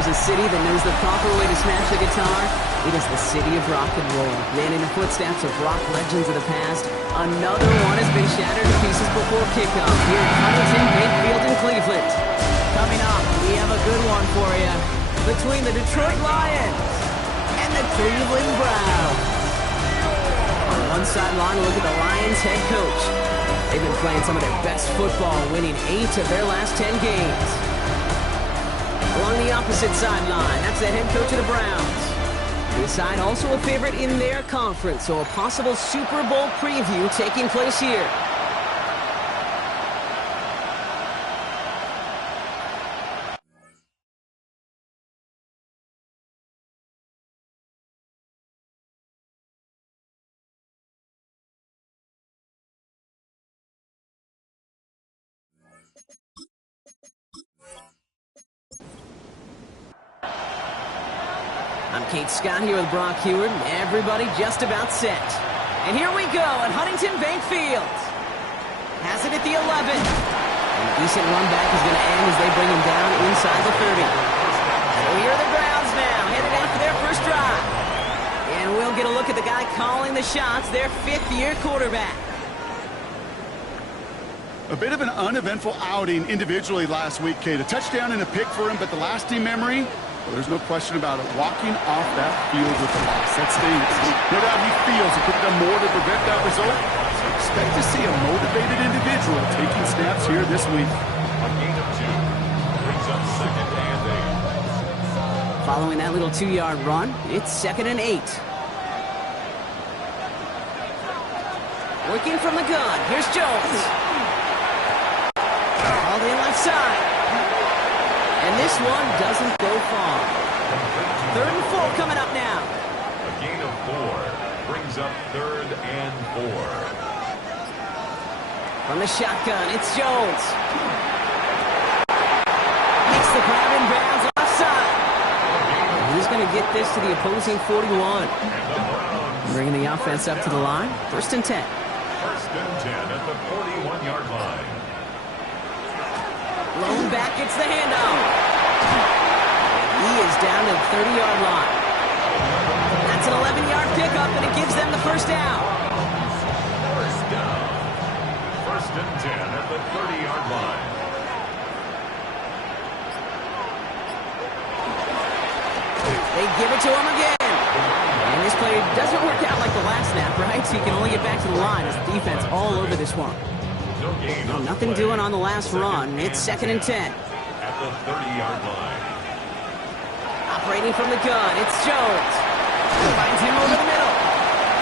there's a city that knows the proper way to smash a guitar, it is the city of rock and roll. Man, in the footsteps of rock legends of the past, another one has been shattered to pieces before kickoff here at Huntington Bank Field in Cleveland. Coming up, we have a good one for you. Between the Detroit Lions and the Cleveland Browns. On one sideline, look at the Lions head coach. They've been playing some of their best football, winning 8 of their last 10 games. Along the opposite sideline, that's the head coach of the Browns. This side also a favorite in their conference, so a possible Super Bowl preview taking place here. I'm Kate Scott here with Brock Heward, and everybody just about set. And here we go at Huntington Bank Field. Has it at the 11. And a decent run back is going to end as they bring him down inside the 30. So here are the Browns now, headed out for their first drive. And we'll get a look at the guy calling the shots, their fifth-year quarterback. A bit of an uneventful outing individually last week, Kate. A touchdown and a pick for him, but the lasting memory, well, there's no question about it. Walking off that field with the loss. That stings. No doubt he feels he could have done more to prevent that result. So expect to see a motivated individual taking snaps here this week. A gain of 2 brings up 2nd and 8. Following that little 2-yard run, it's 2nd and 8. Working from the gun. Here's Jones. All in left side. And this one doesn't go far. 3rd and 4 coming up now. A gain of 4 brings up 3rd and 4. From the shotgun, it's Jones. Makes the grab in bounds offside. He's going to get this to the opposing 41. Bringing the offense up to the line. 1st and 10. 1st and 10 at the 41-yard line. Lone back gets the handoff. He is down to the 30-yard line. That's an 11-yard pickup, and it gives them the first down. First down. 1st and 10 at the 30-yard line. They give it to him again. And this play doesn't work out like the last snap, right? So you can only get back to the line as the defense all over this one. No nothing doing on the last run. It's 2nd and 10. At the 30-yard line. Operating from the gun, it's Jones. Finds him over the middle.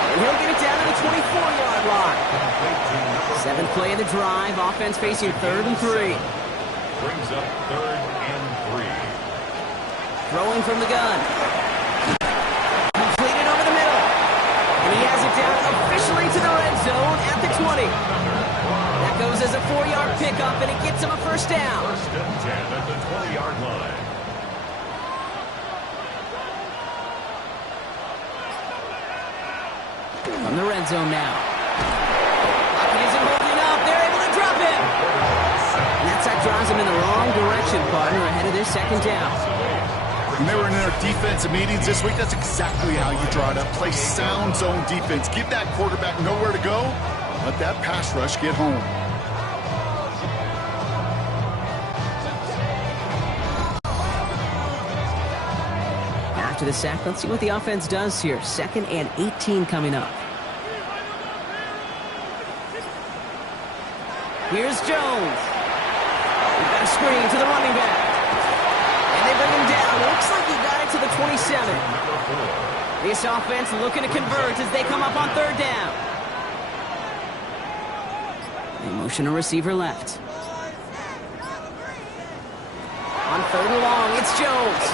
And he'll get it down to the 24-yard line. 7th play of the drive. Offense facing 3rd and 3. Brings up 3rd and 3. Throwing from the gun. Completed over the middle. And he has it down officially to the red zone at the 20. That goes as a 4-yard pickup, and it gets him a first down. 1st and 10 at the 20-yard line. From the red zone now. He isn't holding up. They're able to drop him. And that sack drives him in the wrong direction, partner, ahead of their 2nd down. When they were in their defensive meetings this week, that's exactly how you draw it up. Play sound zone defense. Give that quarterback nowhere to go. Let that pass rush get home. After the sack, let's see what the offense does here. 2nd and 18 coming up. Here's Jones. We've got a screen to the running back. And they bring him down. Looks like he got it to the 27. This offense looking to convert as they come up on 3rd down. They motion a receiver left. On 3rd and long, it's Jones.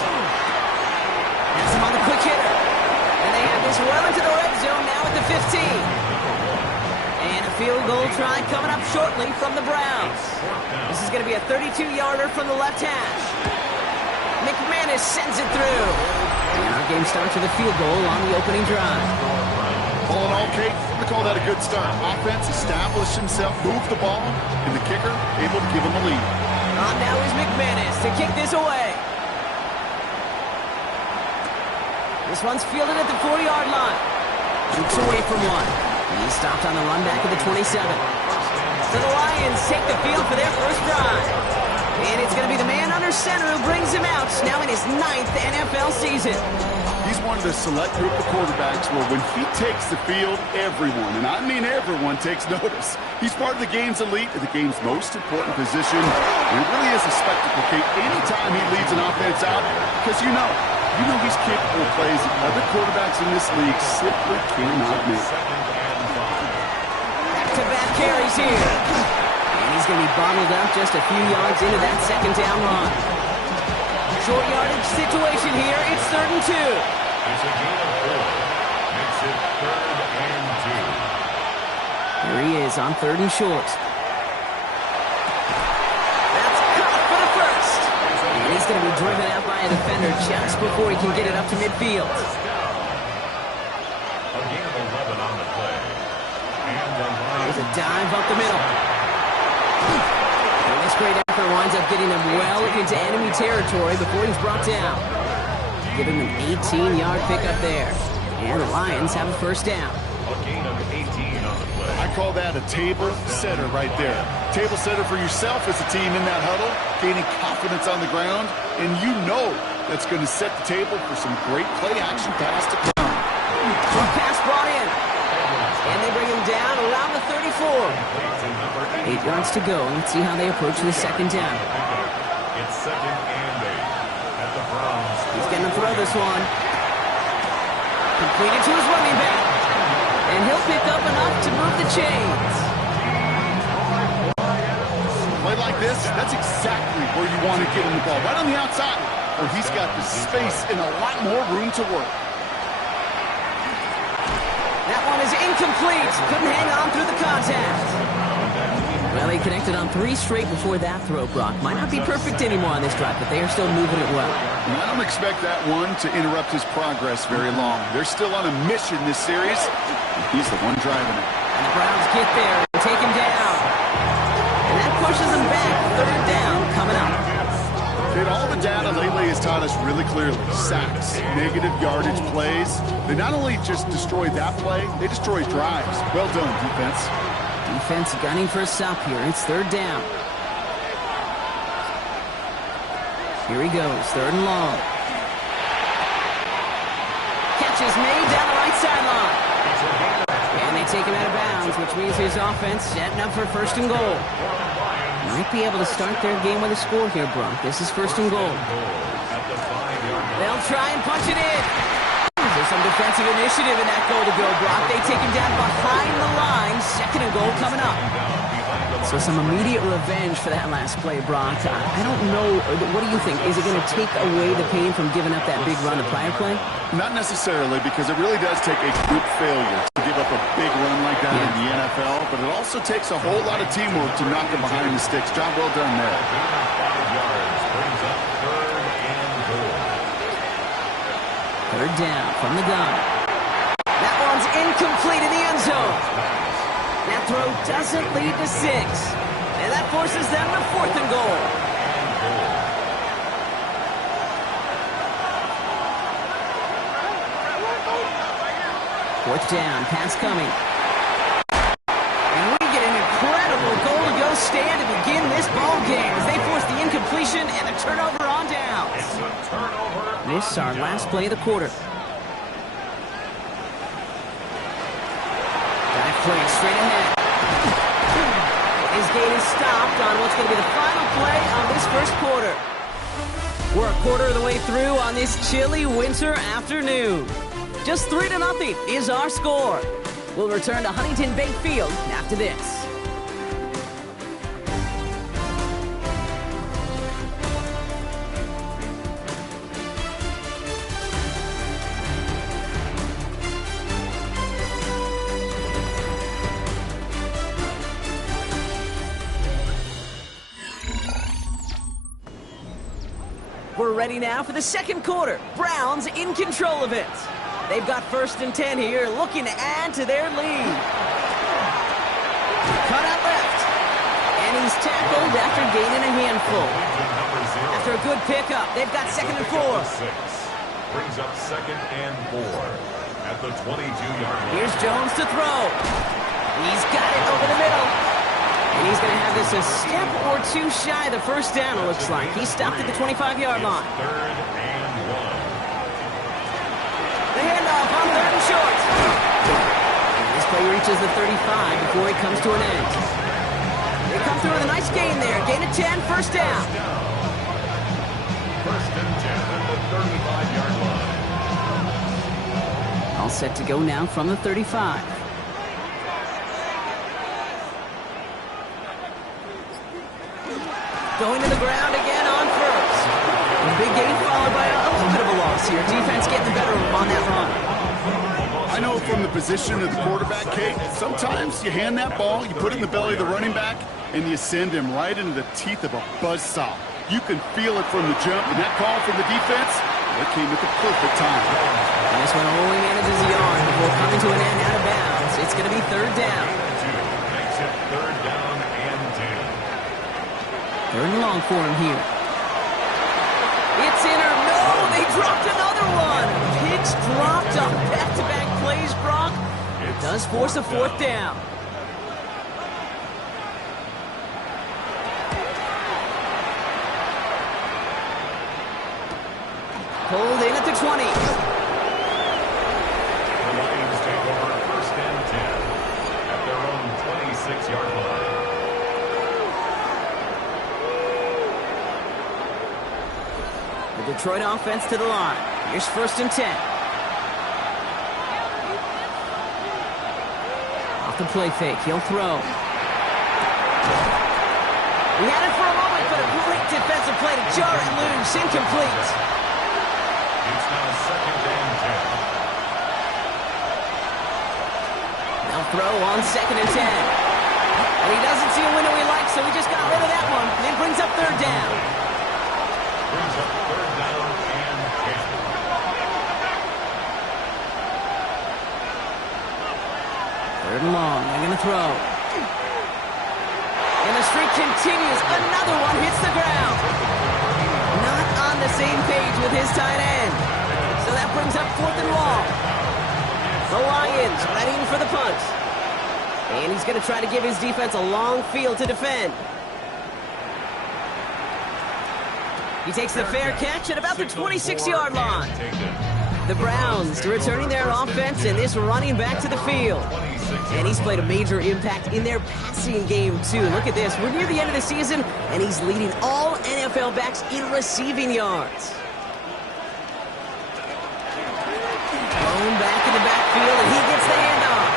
Has him on the quick hitter. And they have this well into the red zone now at the 15. And a field goal try coming up shortly from the Browns. This is going to be a 32-yarder from the left hash. McManus sends it through. And our game starts with a field goal on the opening drive. All in all, Kate, we call that a good start. Offense established himself, moved the ball, and the kicker able to give him a lead. On now is McManus to kick this away. This one's fielded at the 40-yard line. Shoots away from one. He's stopped on the run back at the 27. So the Lions take the field for their first drive. And it's going to be the man under center who brings him out, now in his 9th NFL season. He's one of the select group of quarterbacks where when he takes the field, everyone, and I mean everyone, takes notice. He's part of the game's elite and the game's most important position. And it really is a spectacle, Kate, anytime he leads an offense out, because you know he's capable of plays that other quarterbacks in this league simply cannot make. Back-to-back carries here. And he's going to be bottled up just a few yards into that second down run. Short yardage situation here. It's 3rd and 2. It's a gain of 4. Makes it 3rd and 2. Here he is on 3rd and short. That's caught for the first. And he's going to be driven out by a defender just before he can get it up to midfield. A gain of 11 on the play. And the line. There's a dive up the middle. And this great effort winds up getting him well into enemy territory before he's brought down. Give him an 18-yard pickup there. And the Lions have a first down. A gain of 18 on the play. I call that a table setter right there. Table setter for yourself as a team in that huddle, gaining confidence on the ground, and you know that's going to set the table for some great play-action pass to come. Quick pass brought in. And they bring him down around the 34. 8 yards to go. Let's see how they approach the second down. It's 2nd and 8 at the Browns. He's going to throw this one. Completed to his running back. And he'll pick up enough to move the chains. Play like this, that's exactly where you want to get him the ball. Right on the outside, where he's got the space and a lot more room to work. That one is incomplete. Couldn't hang on through the contact. Well, they connected on 3 straight before that throw, Brock. Might not be perfect anymore on this drive, but they are still moving it well. And I don't expect that one to interrupt his progress very long. They're still on a mission this series. He's the one driving it. And the Browns get there and take him down. And that pushes them back. 3rd down coming up. Kid, all the data lately has taught us really clearly. Sacks, negative yardage plays. They not only just destroy that play, they destroy drives. Well done, defense. Defense gunning for a stop here. It's 3rd down. Here he goes. 3rd and long. Catch is made down the right sideline. And they take him out of bounds, which means his offense setting up for 1st and goal. Might be able to start their game with a score here, Brock. This is 1st and goal. They'll try and punch it in. There's some defensive initiative in that goal to go, Brock. They take him down behind the line. 2nd and goal coming up. So some immediate revenge for that last play, Brock. I don't know. What do you think? Is it going to take away the pain from giving up that big run the prior play? Not necessarily, because it really does take a group failure to give up a big run like that in the NFL, but it also takes a whole lot of teamwork to knock them behind the sticks. Job well done there. 5 yards brings up 3rd and goal. 3rd down from the gun. That one's incomplete in the end zone. That throw doesn't lead to 6. And that forces them to 4th and goal. Fourth down, pass coming. And we get an incredible goal-to-go stand to begin this ball game as they force the incompletion and the turnover on down. It's a turnover. This is our last play of the quarter. Dive play straight ahead. His gain is stopped on what's going to be the final play of this first quarter. We're a quarter of the way through on this chilly winter afternoon. Just 3-0 is our score. We'll return to Huntington Bank Field after this. We're ready now for the second quarter. Browns in control of it. They've got 1st and 10 here, looking to add to their lead. Cut out left. And he's tackled after gaining a handful. After a good pickup, they've got 2nd and 4. Brings up 2nd and 4 at the 22-yard line. Here's Jones to throw. He's got it over the middle. And he's going to have this a step or two shy of the first down, it looks like. He stopped at the 25-yard line. 3rd and 1. The handoff on 3rd and short. And this play reaches the 35 before he comes to an end. They come through with a nice gain there. Gain of 10, first down. 1st and 10 at the 35-yard line. All set to go now from the 35. Going to the ground again on first. A big gain followed by a little bit of a loss here. Defense getting the better of him on that run. I know from the position of the quarterback, Kate, sometimes you hand that ball, you put it in the belly of the running back, and you send him right into the teeth of a buzzsaw. You can feel it from the jump, and that call from the defense, it came at the perfect time. And this one only manages a yard before coming to an end out of bounds. It's going to be 3rd down. Makes it 3rd down and 10. 3rd and long for him here. It's in or no, they dropped another one. Picks dropped on back-to-back plays, Brock. It does force a 4th down. Pulled in at the 20. The Lions take over 1st and 10 at their own 26-yard line. The Detroit offense to the line. Here's 1st and 10. Off the play fake, he'll throw. He had it for a moment, but a great defensive play to jar it loose. Incomplete. It's now 2nd and 10. They'll throw on 2nd and 10. And he doesn't see a window he likes, so he just got rid of that one. And it brings up 3rd down. Brings up 3rd down and 10. 3rd and long. They're going to throw. And the streak continues. Another one hits the ground. Not on the same page with his tight end. So that brings up 4th and long. The Lions ready for the punt. And he's going to try to give his defense a long field to defend. He takes the fair catch at about the 26-yard line. The Browns returning their offense and this running back to the field. And he's played a major impact in their passing game, too. Look at this. We're near the end of the season, and he's leading all NFL backs in receiving yards. Thrown back in the backfield, and he gets the handoff.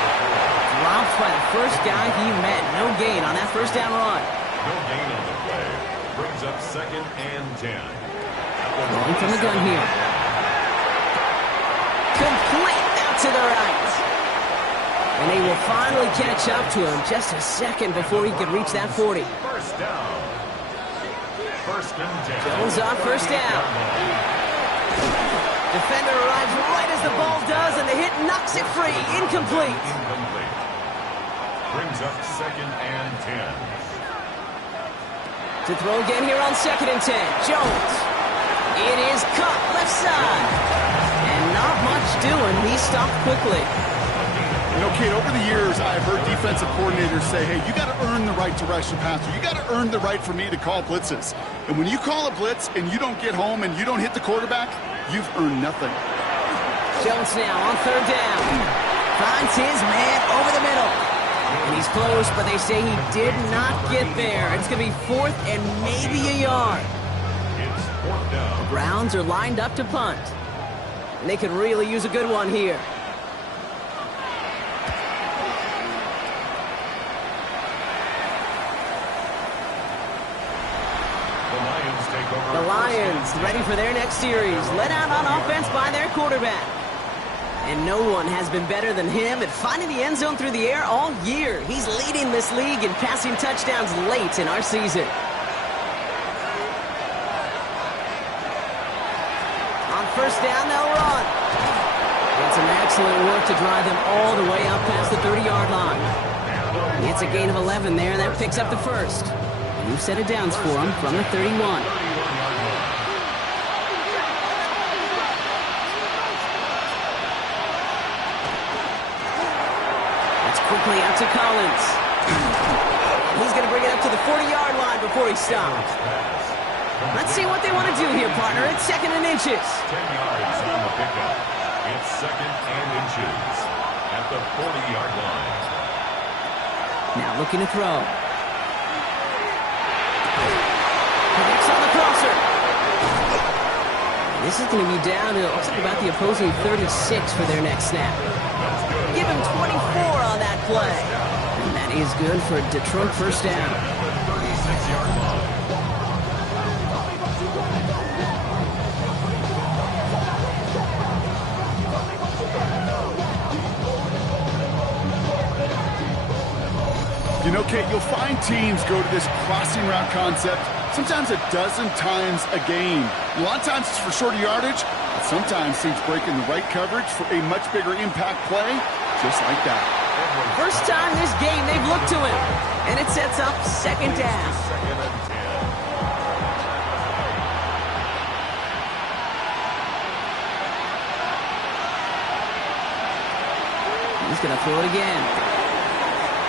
Dropped by the first guy he met. No gain on that first down run. No gain on the play. Brings up 2nd and 10. Going from the gun here. Complete out to the right. And they will finally catch up to him just a second before he could reach that 40. First down. 1st and 10. Jones off first down. Defender arrives right as the ball does, and the hit knocks it free. Incomplete. Incomplete. Brings up 2nd and 10. To throw again here on 2nd and 10. Jones. It is cut left side. And not much doing. He stopped quickly. You know, Kate, over the years, I've heard defensive coordinators say, hey, you got to earn the right to rush the passer. You got to earn the right for me to call blitzes. And when you call a blitz and you don't get home and you don't hit the quarterback, you've earned nothing. Jones now on 3rd down. Finds his man over the middle. And he's close, but they say he did not get there. It's going to be 4th and maybe a yard. It's 4th down. The Browns are lined up to punt. And they could really use a good one here. The Lions ready for their next series. Led out on offense by their quarterback. And no one has been better than him at finding the end zone through the air all year. He's leading this league in passing touchdowns late in our season. On first down, they'll run. And some excellent work to drive them all the way up past the 30-yard line. It's a gain of 11 there, and that picks up the first. New set of downs for him from the 31. Quickly out to Collins. He's going to bring it up to the 40-yard line before he stops. Let's see what they want to do here, partner. It's 2nd and inches. 10 yards on the pickup. It's 2nd and inches at the 40-yard line. Now looking to throw. Connects on the crosser. And this is going to be down to, it looks like about the opposing 36 for their next snap. Give him 24 on that play. And that is good for a Detroit first down. 36-yard line. You know, Kate, you'll find teams go to this crossing route concept sometimes a dozen times a game. A lot of times it's for shorter yardage, but sometimes teams break in the right coverage for a much bigger impact play, just like that. First time this game they've looked to him, and it sets up 2nd down. 2nd and 10. He's going to throw it again.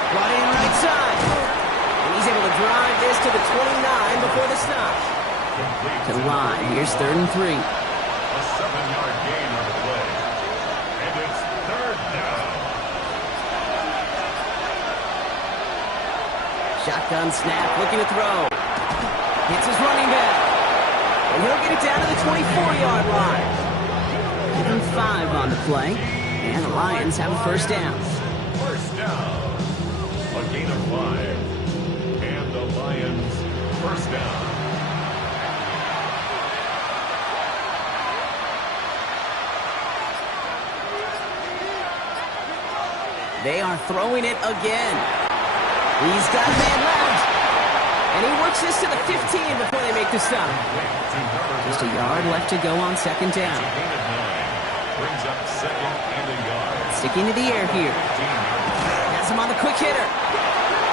Brought in right side. And he's able to drive this to the 29 before the stop. To the line. Here's 3rd and 3. A 7-yard gain on the play. And it's 3rd down. Shotgun snap, looking to throw. Hits his running back. And he'll get it down to the 24-yard line. Give him 5 on the play. And the Lions have a first down. First down. A gain of 5. And the Lions first down. They are throwing it again. He's got a man left. And he works this to the 15 before they make the stop. Just a yard left to go on 2nd down. Gain of 9. Brings up 2nd and a yard. Sticking to the air here. Has him on the quick hitter.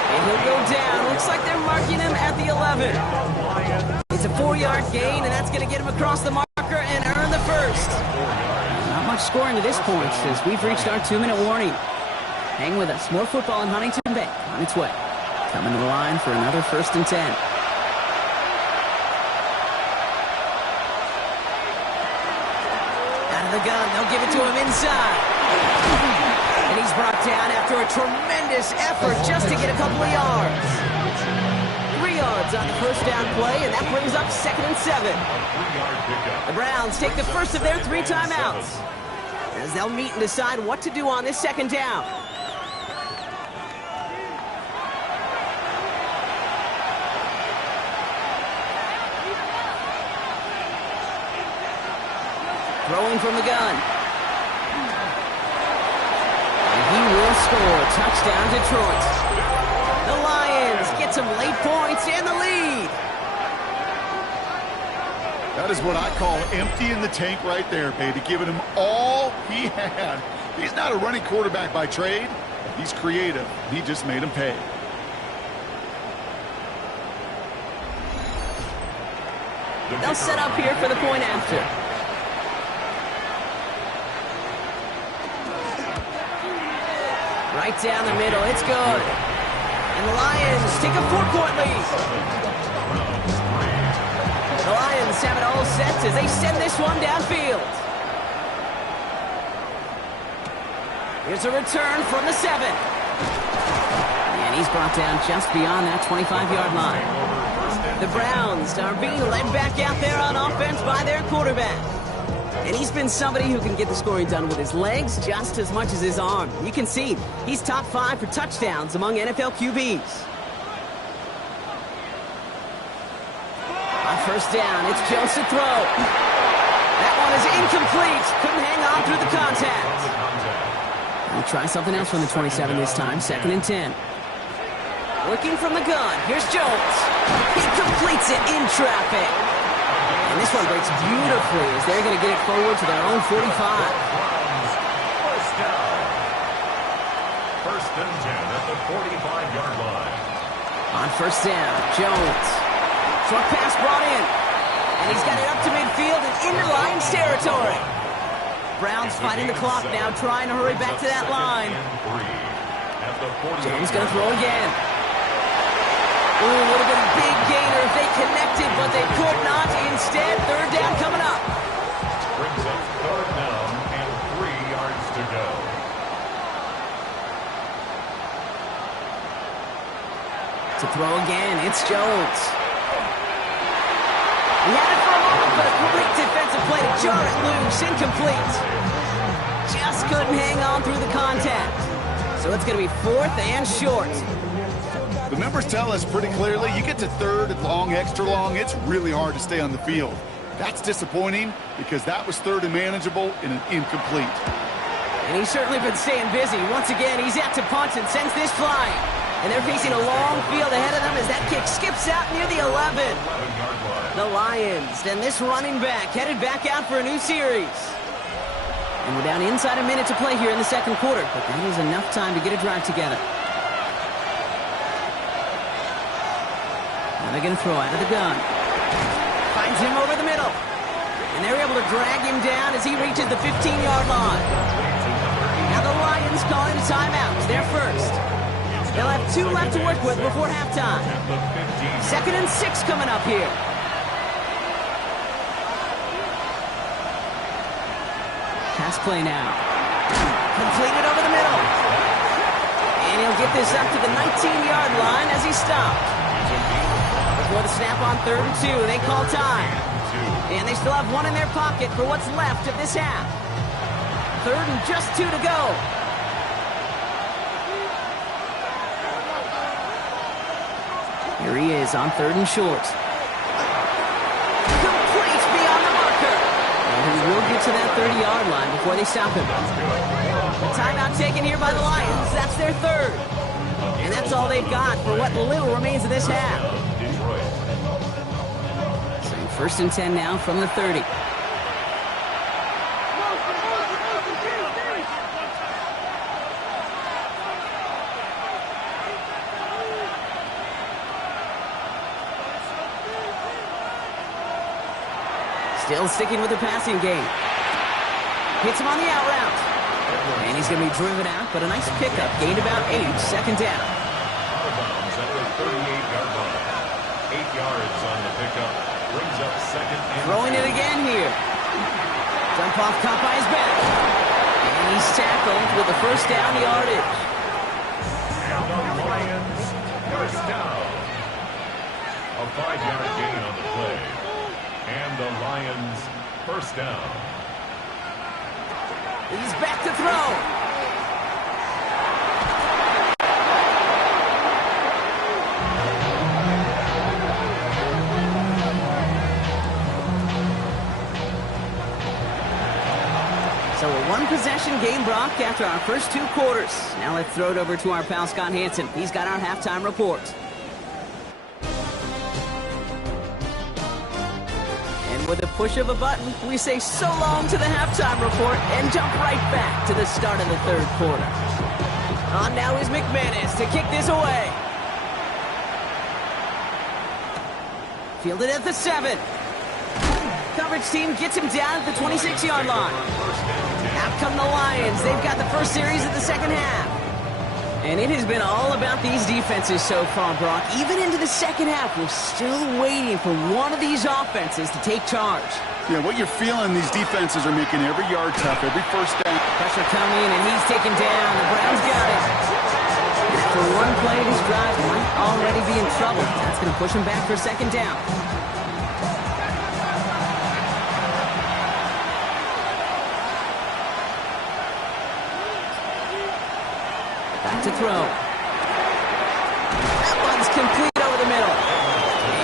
And he'll go down. Looks like they're marking him at the 11. It's a 4-yard gain, and that's going to get him across the marker and earn the first. Not much scoring to this point as we've reached our 2-minute warning. Hang with us. More football in Huntington Bank on its way. Coming to the line for another 1st and 10. Out of the gun. They'll give it to him inside. And he's brought down after a tremendous effort just to get a couple of yards. 3 yards on the first down play, and that brings up 2nd and 7. The Browns take the first of their 3 timeouts as they'll meet and decide what to do on this 2nd down. Throwing from the gun. And he will score. Touchdown, Detroit. The Lions get some late points and the lead. That is what I call emptying the tank right there, baby. Giving him all he had. He's not a running quarterback by trade. He's creative. He just made him pay. They'll set up here for the point after. Right down the middle. It's good. And the Lions take a 4-point lead. The Lions have it all set as they send this one downfield. Here's a return from the 7. And he's brought down just beyond that 25-yard line. The Browns are being led back out there on offense by their quarterback. And he's been somebody who can get the scoring done with his legs just as much as his arm. You can see he's top 5 for touchdowns among NFL QBs. On first down, it's Jones to throw. That one is incomplete. Couldn't hang on through the contact. We'll try something else from the 27 this time. 2nd and 10. Working from the gun. Here's Jones. He completes it in traffic. And this one breaks beautifully as they're going to get it forward to their own 45. First down. 1st and 10 at the 45-yard line. On first down, Jones. Short pass brought in. And he's got it up to midfield and into Lions territory. Browns fighting the clock now, trying to hurry back to that line. At the the 48. Jones going to throw again. Ooh, would have been a big gainer if they connected, but they could not. Instead, third down coming up. Brings up third down and 3 yards to go. To throw again, it's Jones. He had it for a moment, but a great defensive play to jar it loose. Incomplete. Just couldn't hang on through the contact. So it's going to be 4th and short. The numbers tell us pretty clearly, you get to third and long, extra long, it's really hard to stay on the field. That's disappointing because that was third and manageable and an incomplete. And he's certainly been staying busy. Once again, he's out to punt and sends this flying. And they're facing a long field ahead of them as that kick skips out near the 11. 11-yard line. The Lions, and this running back headed back out for a new series. And we're down inside a minute to play here in the second quarter, but that is enough time to get a drive together. Now they're going to throw out of the gun. Finds him over the middle. And they're able to drag him down as he reaches the 15-yard line. Now the Lions calling a timeout. They're first. They'll have 2 left to work with before halftime. 2nd and 6 coming up here. Pass play now. Completed over the middle. And he'll get this up to the 19-yard line as he stopped. Before the snap on 3rd and 2, they call time. And they still have 1 in their pocket for what's left of this half. 3rd and just 2 to go. Here he is on 3rd and short. Complete beyond the marker. And he will get to that 30-yard line before they stop him. The timeout taken here by the Lions. That's their 3rd. And that's all they've got for what little remains of this half. So 1st and 10 now from the 30. Still sticking with the passing game. Hits him on the out route. And he's going to be driven out, but a nice pickup. Gained about 8, 2nd down. Out of bounds at the 38-yard line. 8 yards on the pickup. Brings up 2nd and Throwing it again here. Jump off, caught by his back. And he's tackled with the first down yardage. And the Lions first down. A 5-yard gain on the play. And the Lions first down. He's back to throw. So a 1-possession game, Brock, after our first 2 quarters. Now let's throw it over to our pal Scott Hanson. He's got our halftime report. With a push of a button, we say so long to the halftime report and jump right back to the start of the 3rd quarter. On now is McManus to kick this away. Fielded at the 7. Coverage team gets him down at the 26-yard line. Out come the Lions. They've got the first series of the second half. And it has been all about these defenses so far, Brock. Even into the second half, we're still waiting for one of these offenses to take charge. Yeah, what you're feeling, these defenses are making every yard tough, every first down. Pressure coming, and he's taken down. The Browns got it. After one play of his drive, might already be in trouble. That's going to push him back for 2nd down. Back to throw. That one's complete over the middle.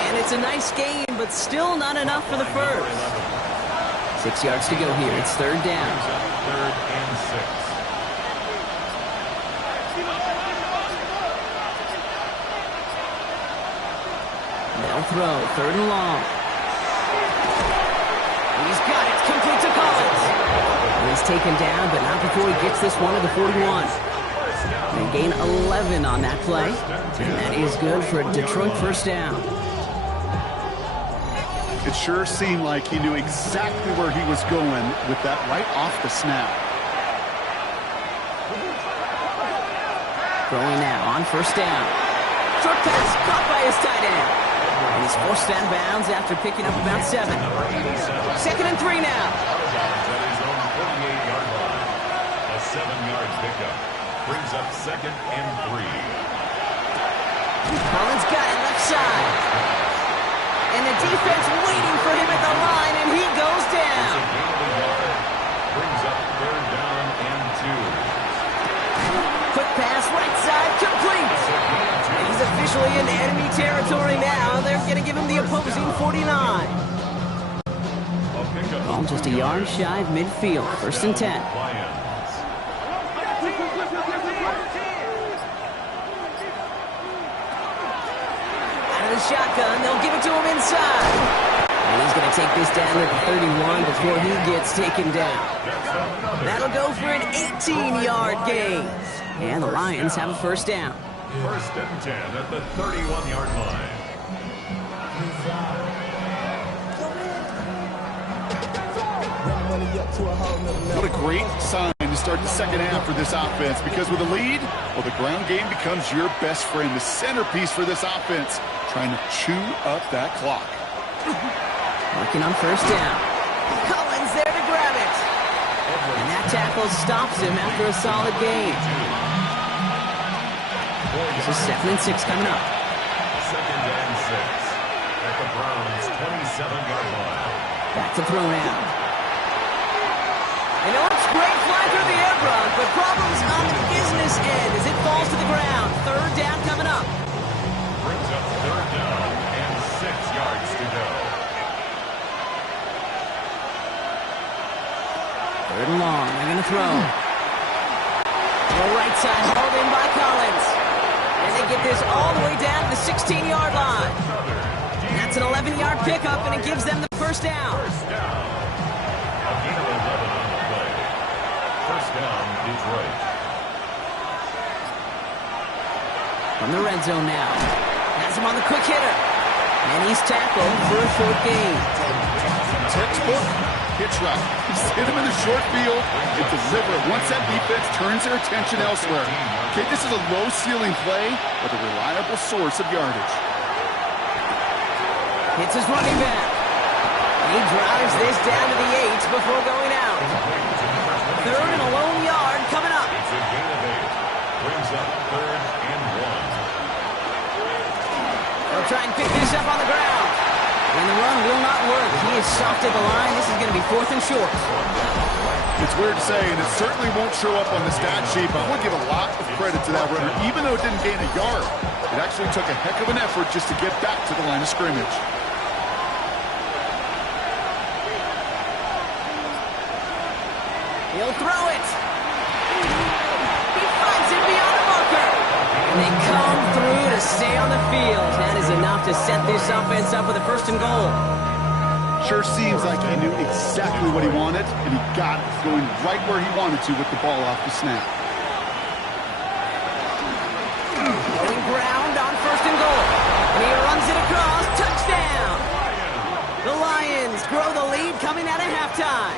And it's a nice gain, but still not enough for the first. 6 yards to go here. It's 3rd down. 3rd and 6. They'll throw. 3rd and long. He's got it. Complete to Collins. And he's taken down, but not before he gets this one to the 41. They gain 11 on that play. And that is good for a Detroit first down. It sure seemed like he knew exactly where he was going with that right off the snap. Throwing now on first down. Short pass caught by his tight end. And he's forced out of bounds after picking up about 7. 2nd and 3 now. A 7-yard pickup brings up 2nd and 3. Collins got it left side. And the defense waiting for him at the line, and he goes down. Brings up 3rd down and 2. Quick pass, right side, complete. And he's officially in enemy territory now. They're going to give him the opposing 49. Ball just a yard shy of midfield. 1st and 10. Shotgun, they'll give it to him inside. And he's going to take this down at the 31 before he gets taken down. That'll go for an 18-yard gain. And the Lions have a 1st down. 1st and 10 at the 31-yard line. What a great sign to start the 2nd half for this offense, because with a lead, well, the ground game becomes your best friend, the centerpiece for this offense, trying to chew up that clock. Working on 1st down. Collins there to grab it. And that tackle stops him after a solid gain. This is 2nd and 6 coming up. 2nd and 6 at the Browns' 27-yard line. Back to throw now. And it looks great flying through the air, Brock, but problems on the business end as it falls to the ground. 3rd down coming up. Brings up 3rd down and 6 yards to go. 3rd and long. They're going to throw. The right side hauled in by Collins. And they get this all the way down to the 16-yard line. And that's an 11-yard pickup, and it gives them the 1st down. 1st down. A gain of 11 on the play. 1st down, Detroit. From the red zone now. Has him on the quick hitter. And he's tackled for a 4th gain. Textbook hitch route. Just hit him in the short field and deliver it once that defense turns their attention elsewhere. Okay, this is a low-ceiling play, but a reliable source of yardage. Hits his running back. He drives this down to the 8 before going out. 3rd and a lone yard coming up. It's a gain of 8. Brings up 3rd and 1. They'll try and pick this up on the ground. And the run will not work. He is soft at the line. This is going to be 4th and short. It's weird to say, and it certainly won't show up on the stat sheet, but I would give a lot of credit to that runner. Even though it didn't gain a yard, it actually took a heck of an effort just to get back to the line of scrimmage. He'll throw it. He finds it beyond the marker. And they come through to stay on the field. That is enough to set this offense up with a 1st and goal. Sure seems like he knew exactly what he wanted, and he got it, going right where he wanted to with the ball off the snap. Going ground on 1st and goal. And he runs it across. Touchdown. The Lions grow the lead coming out of halftime.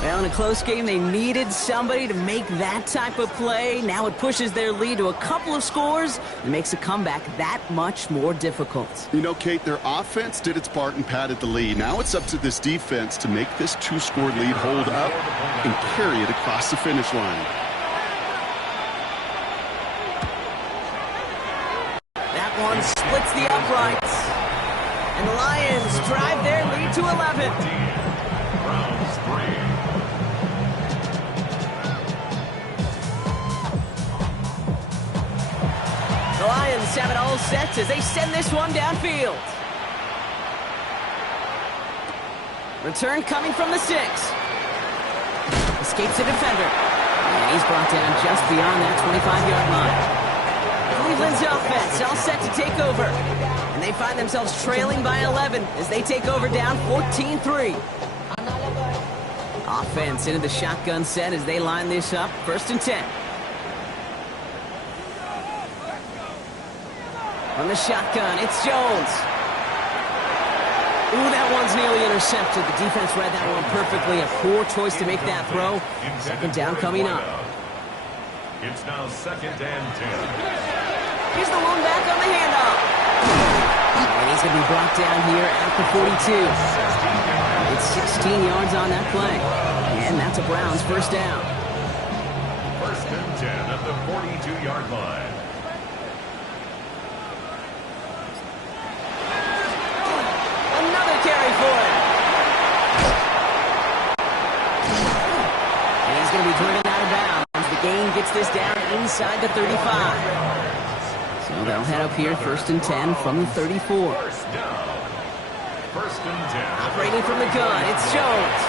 Well, in a close game, they needed somebody to make that type of play. Now it pushes their lead to a couple of scores and makes a comeback that much more difficult. You know, Kate, their offense did its part and padded the lead. Now it's up to this defense to make this 2-score lead hold up and carry it across the finish line. That one splits the uprights. And the Lions drive their lead to 11. Browns 3. The Lions have it all set as they send this one downfield. Return coming from the 6. Escapes the defender. And he's brought down just beyond that 25-yard line. Cleveland's offense all set to take over. And they find themselves trailing by 11 as they take over down 14-3. Offense into the shotgun set as they line this up. 1st and 10. From the shotgun, it's Jones. Ooh, that one's nearly intercepted. The defense read that one perfectly. A poor choice to make that throw. 2nd down coming up. It's now 2nd and 10. Here's the lone back on the handoff. And he's going to be brought down here at the 42. It's 16 yards on that play. And that's a Browns first down. 1st and 10 at the 42-yard line. Another carry for him. And he's going to be driven out of bounds. The gain gets this down inside the 35. So they'll head up here 1st and 10 from the 34. First down. 1st and 10. Operating from the gun, it's Jones.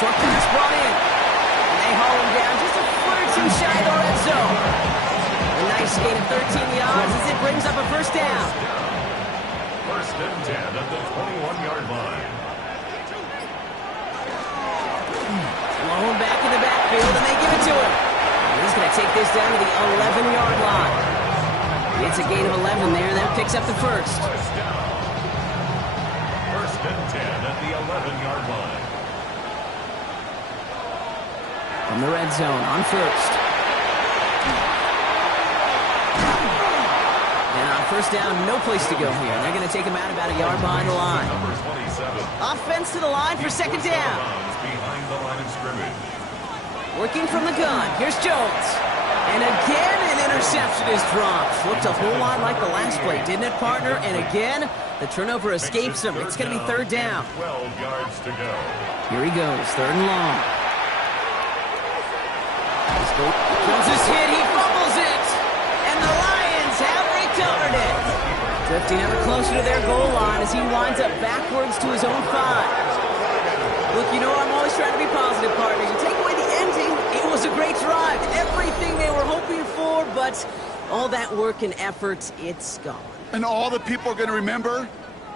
Short pass brought in. And they haul him down just a foot or two shy of the red zone. A nice gain of 13 yards as it brings up a first down. 1st and 10 at the 21-yard line. Throw him back in the backfield, and they give it to him. And he's going to take this down to the 11-yard line. It's a gain of 11 there. That picks up the first. First down. 1st and 10 at the 11-yard line. From the red zone on first. And on first down, no place to go here. They're going to take him out about a yard behind the line. Number 27. Offense to the line for second down. Behind the line of scrimmage. Working from the gun. Here's Jones. And again, an interception is dropped. Looked a whole lot like the last play, didn't it, partner? And again, the turnover escapes him. It's going to be third down. 12 yards to go. Here he goes, 3rd and long. Jones is hit, he fumbles it. And the Lions have recovered it. Drifting ever closer to their goal line as he winds up backwards to his own 5. Look, you know, I'm always trying to be positive, partner. You take away the ending, it was a great drive. Everything they were hoping for, but all that work and effort, it's gone. And all the people are going to remember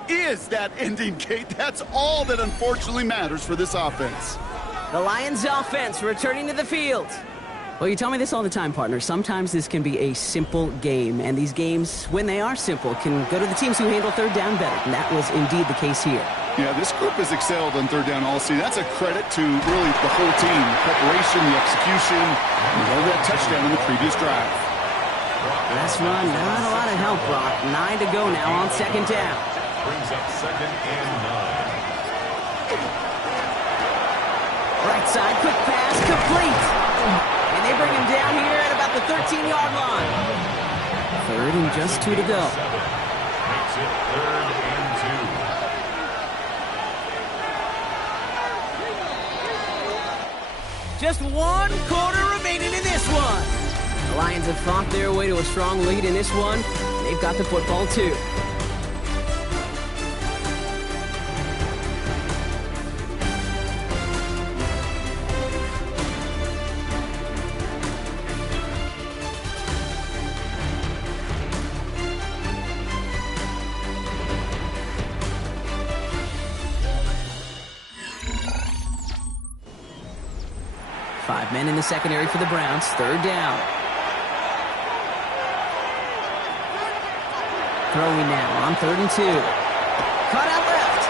is that ending, Kate. That's all that unfortunately matters for this offense. The Lions offense returning to the field. Well, you tell me this all the time, partner. Sometimes this can be a simple game, and these games, when they are simple, can go to the teams who handle third down better, and that was indeed the case here. Yeah, this group has excelled on third down all season. That's a credit to really the whole team. The preparation, the execution, and that touchdown in the previous drive. Last run, not a lot of help, Brock. 9 to go now on second down. Brings up 2nd and 9. Right side, quick pass, complete. And they bring him down here at about the 13-yard line. 3rd and just 2 to go. Makes it 3rd and 2. Just 1 quarter remaining in this one. The Lions have fought their way to a strong lead in this one. They've got the football, too. Five men in the secondary for the Browns. 3rd down. Throwing now on 3rd and 2. Cut out left.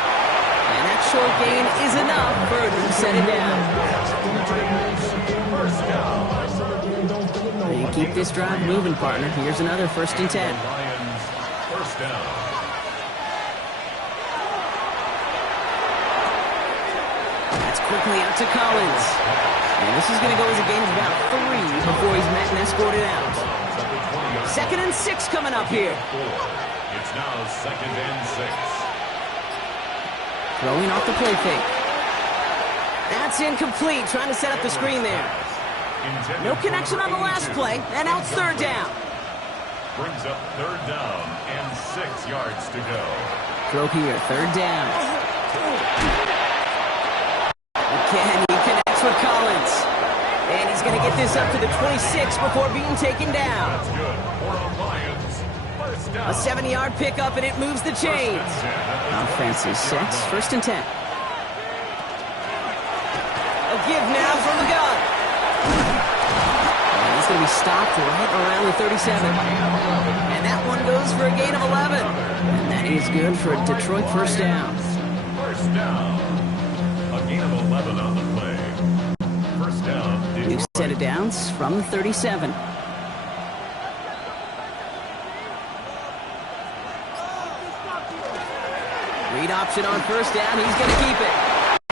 And that short gain is enough. Burton set it down. They keep this drive moving, partner. Here's another 1st and 10. Lions, first down. That's quickly out to Collins. And this is going to go as a gain of about 3 before he's met and escorted out. 2nd and 6 coming up here. It's now 2nd and 6. Throwing off the play fake. That's incomplete. Trying to set up the screen there. No connection on the last play. And now it's 3rd down. Brings up 3rd down and 6 yards to go. Throw here. 3rd down. Again, he connects with Collins. And he's going to get this up to the 26 before being taken down. That's good for the Lions. First down. A 70-yard pickup, and it moves the chains. Offense is set. 1st and 10. A give now from the gun. And he's going to be stopped right around the 37. And that one goes for a gain of 11. And that is good for a Detroit first down. First down. A gain of 11 on the play. First down New set of downs from the 37. Read option on first down. He's going to keep it.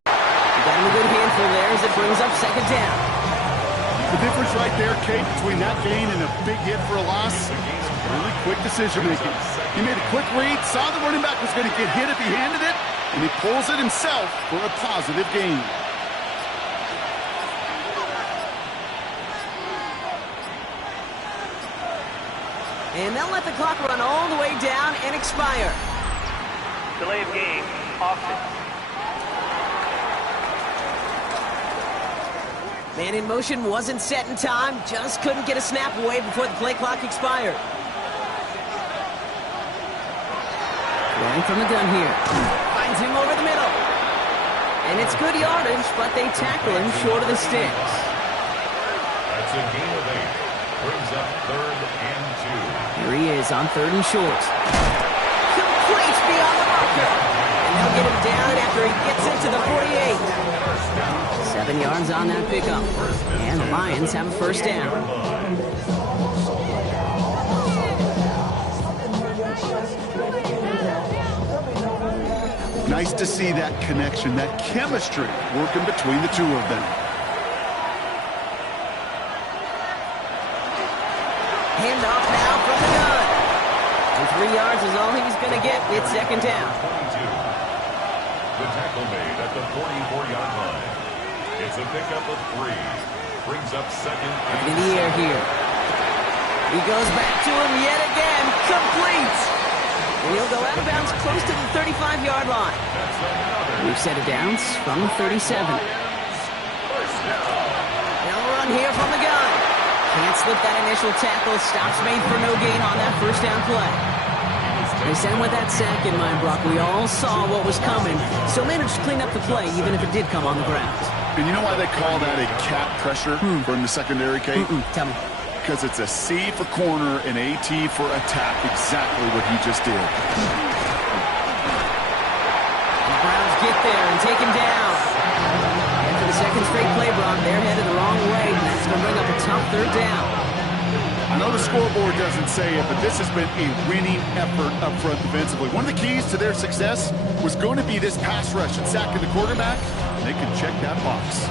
He got him a good handful there as it brings up second down. The difference right there, Kate, between that gain and a big hit for a loss, really quick decision-making. He made a quick read, saw the running back was going to get hit if he handed it, and he pulls it himself for a positive gain. And they'll let the clock run all the way down and expire. Delay of game, option. Man in motion wasn't set in time, just couldn't get a snap away before the play clock expired. Going from the gun here. Finds him over the middle. And it's good yardage, but they tackle him short of the sticks. That's a gain of 8. Brings up 3rd and 2. Here he is on 3rd and short. Complete beyond the marker. And they'll get him down after he gets into the 48. 7 yards on that pickup. And the Lions have a first down. Nice to see that connection, that chemistry working between the two of them. Hand off now from the gun. And 3 yards is all he's going to get. It's second down. 22. The tackle made at the 44-yard line. It's a pickup of 3. Brings up second and in the air here. He goes back to him yet again. Complete. And he'll go out of bounds close to the 35-yard line. New set of downs from the 37. They'll run here from the gun. Can't slip that initial tackle. Stops made for no gain on that first down play. They sent with that sack in mind, Brock. We all saw what was coming, so managed to clean up the play, even if it did come on the ground. And you know why they call that a cap pressure from the secondary, Kate? Tell me. Because it's a C for corner and a T for attack. Exactly what he just did. The Browns get there and take him down. After the second straight play, Brock, they're headed the wrong way, and that's going to bring up a tough third down. I know the scoreboard doesn't say it, but this has been a winning effort up front defensively. One of the keys to their success was going to be this pass rush and sacking the quarterback. And they can check that box.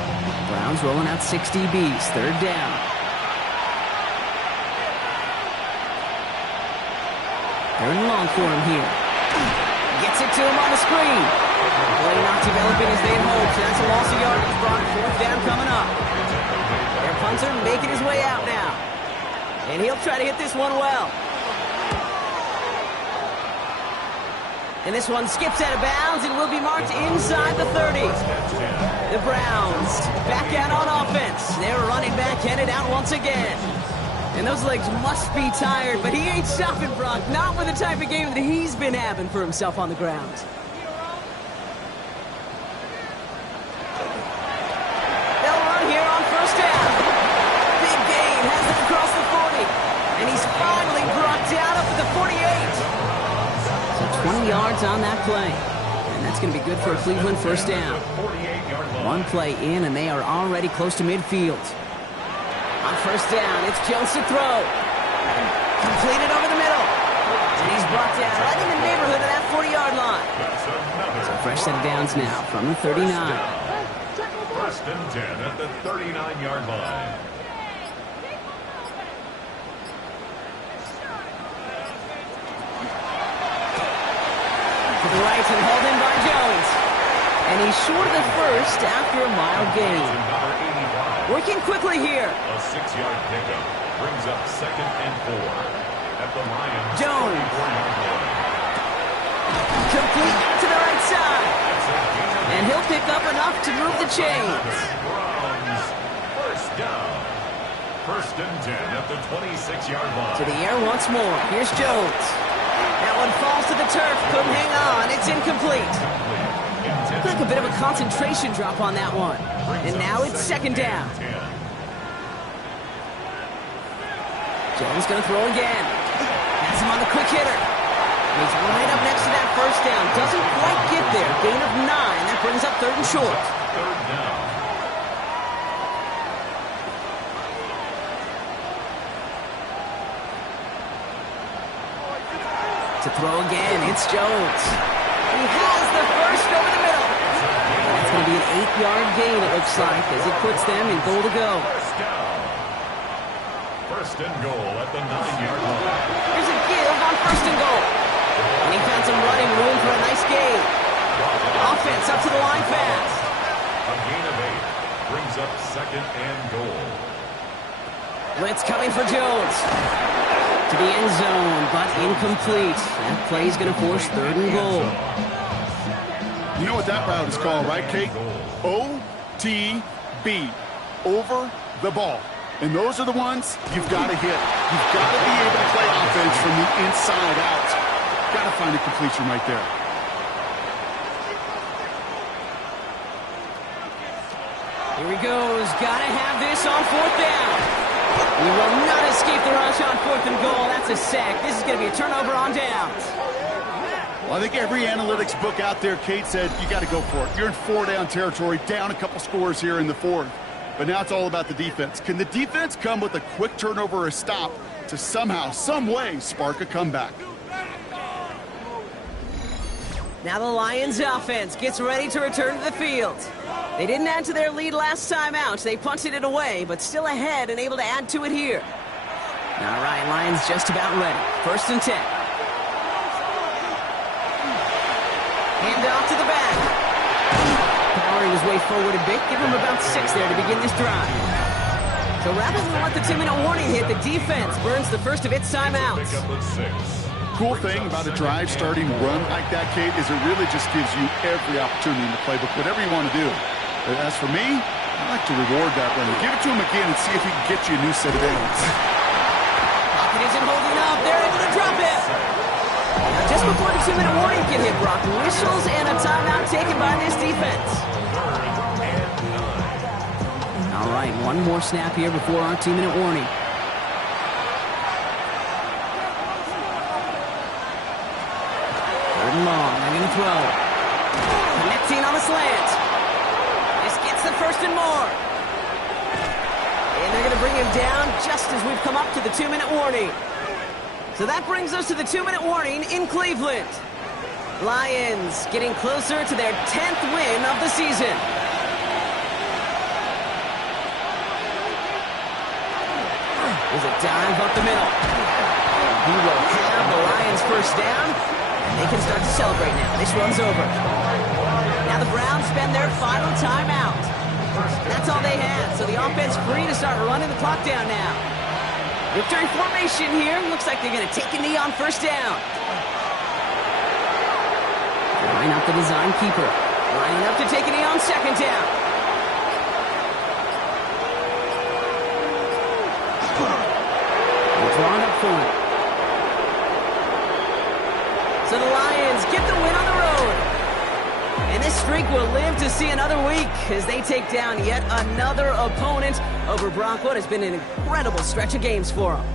Browns rolling out 6 DBs, third down. Third and long for him here. Gets it to him on the screen. Play not developing as they had hoped. That's a loss of yardage. Brock, fourth down coming up. Their punter making his way out now. And he'll try to hit this one well. And this one skips out of bounds and will be marked inside the 30. The Browns back out on offense. Their running back headed out once again. And those legs must be tired, but he ain't stopping, Brock. Not with the type of game that he's been having for himself on the ground. They'll run here on first down. Big gain, has it across the 40. And he's finally brought down up to the 48. So 20 yards on that play. And that's going to be good for a Cleveland first down. One play in, and they are already close to midfield. On first down, it's Jones to throw. Completed over the middle. And he's brought down right in the neighborhood of that 40-yard line. So fresh set of downs now from the 39. First and 10 at the 39-yard line. To the right and hauled in by Jones. And he's short of the first after a mile gain. Working quickly here. A 6-yard pickup brings up second and 4 at the Lions. Jones. 44-yard line. Complete to the right side. And he'll pick up enough to move the chains. Browns first down. First and 10 at the 26-yard line. To the air once more. Here's Jones. That one falls to the turf. Couldn't hang on. It's incomplete. Looked like a bit of a concentration drop on that one. And now it's second down. Jones going to throw again. Has him on the quick hitter. He's right up next to that first down. Doesn't quite get there. Gain of 9. That brings up third and short. Third down. To throw again, it's Jones. He has the first over the middle. That's going to be an 8-yard gain, it looks like, as it puts them in goal to go. First down. First and goal at the 9-yard line. Here's a give on first and goal. And he found some running room for a nice gain. Offense up to the line fast. A gain of 8 brings up second and goal. Blitz coming for Jones. To the end zone, but incomplete. That play's going to force third and goal. You know what that route is called, right, Kate? OTB. Over the ball. And those are the ones you've got to hit. You've got to be able to play offense from the inside out. Got to find a completion right there. Here he goes. Got to have this on fourth down. He will not escape the rush on fourth and goal. That's a sack. This is going to be a turnover on downs. Well, I think every analytics book out there, Kate, said you got to go for it. You're in 4-down territory, down a couple scores here in the fourth. But now it's all about the defense. Can the defense come with a quick turnover or a stop to somehow, some way, spark a comeback? Now the Lions offense gets ready to return to the field. They didn't add to their lead last time out. They punted it away, but still ahead and able to add to it here. All right, Lions just about ready. First and 10. Hand off to the back. Powering his way forward a bit. Give him about 6 there to begin this drive. So rather than let the 2-minute warning hit, the defense burns the first of its timeouts. Pick up a 6. Cool thing about a drive starting run like that, Kate, is it really just gives you every opportunity in the playbook, whatever you want to do. But as for me, I like to reward that runner. Give it to him again and see if he can get you a new set of downs. Pocket isn't holding up. They're able to drop it. Now, just before the 2-minute warning can hit, Brock, whistles and a timeout taken by this defense. All right, one more snap here before our 2-minute warning. Third and long, they're going to throw. Connecting on the slant. This gets the first and more. And they're going to bring him down just as we've come up to the 2-minute warning. So that brings us to the 2-minute warning in Cleveland. Lions getting closer to their 10th win of the season. There's a dive up the middle. He will have the Lions first down, and they can start to celebrate now. This runs over. Now the Browns spend their final timeout. That's all they had, so the offense free to start running the clock down now. Victory formation here. Looks like they're going to take a knee on first down. Line up the design keeper. Lining up to take a knee on second down. They're drawn up for it. So the Lions get the win on the road. And this streak will live to see another week as they take down yet another opponent over Brock. What has been an incredible stretch of games for them.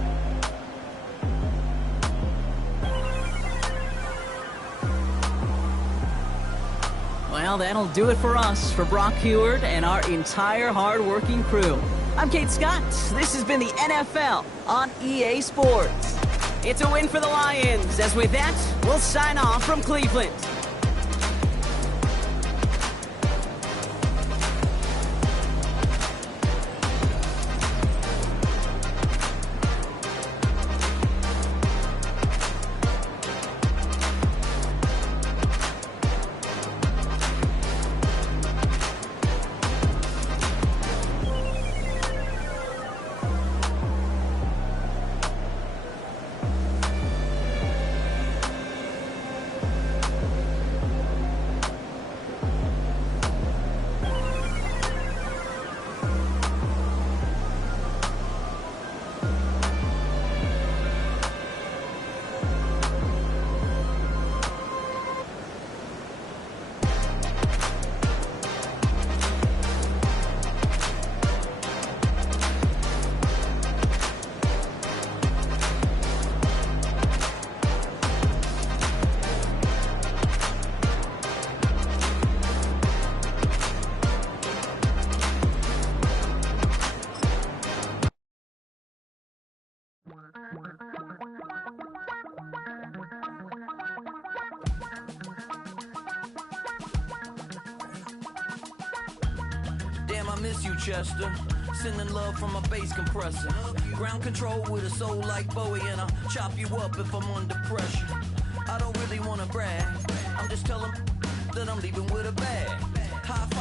Well, that'll do it for us, for Brock Huard and our entire hard-working crew. I'm Kate Scott. This has been the NFL on EA Sports. It's a win for the Lions, as with that, we'll sign off from Cleveland. Damn, I miss you, Chester. Sending love from a bass compressor. Ground control with a soul like Bowie, and I'll chop you up if I'm under pressure. I don't really wanna brag, I'm just telling that I'm leaving with a bag. High five.